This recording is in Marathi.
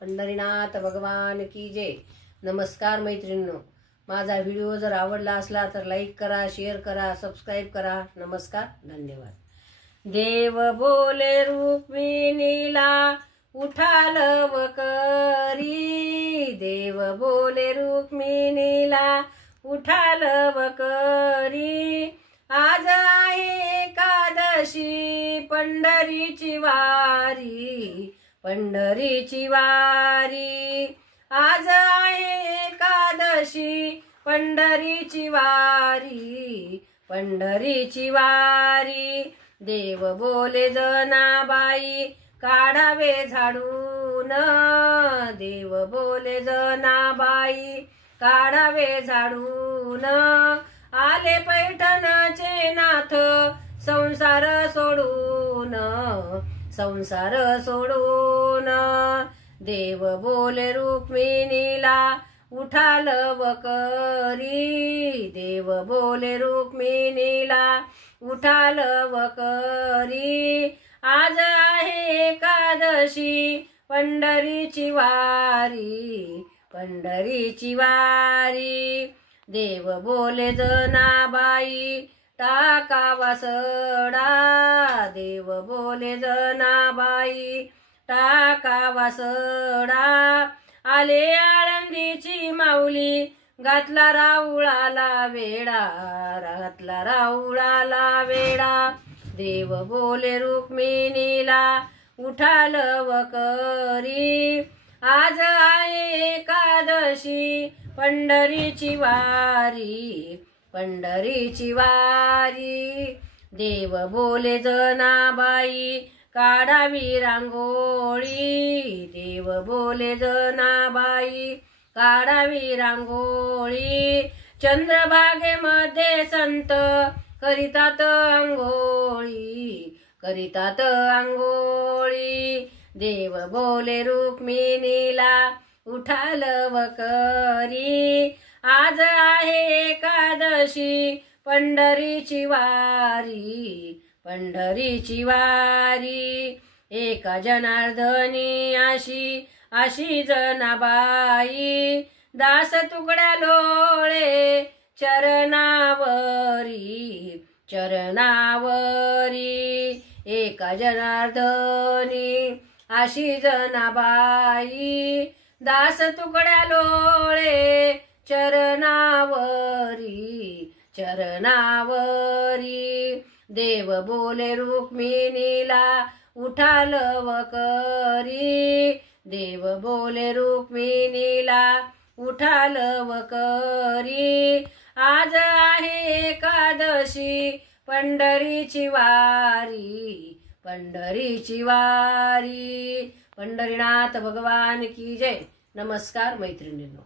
पंढरीनाथ भगवान की जय। नमस्कार मैत्रिणींनो, माझा व्हिडिओ जर आवडला असला तर लाईक करा, शेअर करा, सबस्क्राइब करा। नमस्कार, धन्यवाद। देव बोले रुक्मिणीला उठालव करी, देव बोले रुक्मिणीला उठालव करी। आज आहे एकादशी पंढरीची वारी, पंढरीची वारी। आज आहे एकादशी पंढरीची वारी, पंढरीची वारी। देव बोले जनाबाई काढावे झाडून, देव बोले जनाबाई काढावे झाडून। आले पैठणचे नाथ संसार सोडून, संसार सोडून। देव बोले रुक्मिणीला उठालव करी, देव बोले रुक्मिणीला उठालव करी। आज आहे एकादशी पंढरीची वारी, पंढरीची वारी। देव बोले जनाबाई टाकावा सडा, देव बोले जनाबाई टाकावा सडा। आले आळंदीची माऊली घातला राऊळाला वेडा, घातला राऊळाला वेडा। देव बोले रुक्मिणीला उठालव करी। आज आहे एकादशी पंढरीची वारी, पंढरीची वारी। देव बोले जनाबाई काढावी रांगोळी, देव बोले जनाबाई काढावी रांगोळी। चंद्रभागेमध्ये संत करीतात अंघोळी, करीतात अंघोळी। देव बोले रुक्मिणीला उठालव करी। आज आहे एकादशी पंढरीची वारी, पंढरीची वारी। एका जनार्दनी अशी अशी जनाबाई, दास तुकड्या लोळे चरणावरी, चरणावरी। एका जनार्दनी अशी जनाबाई, दास तुकड्या लोळे चरणावरी, चरणावरी। देव बोले रुक्मिणीला उठालव करी, देव बोले रुक्मिणीला उठालव करी। आज आहे एकादशी पंढरीची वारी, पंढरीची वारी। पंढरीनाथ भगवान की जय। नमस्कार मैत्रिणींनो।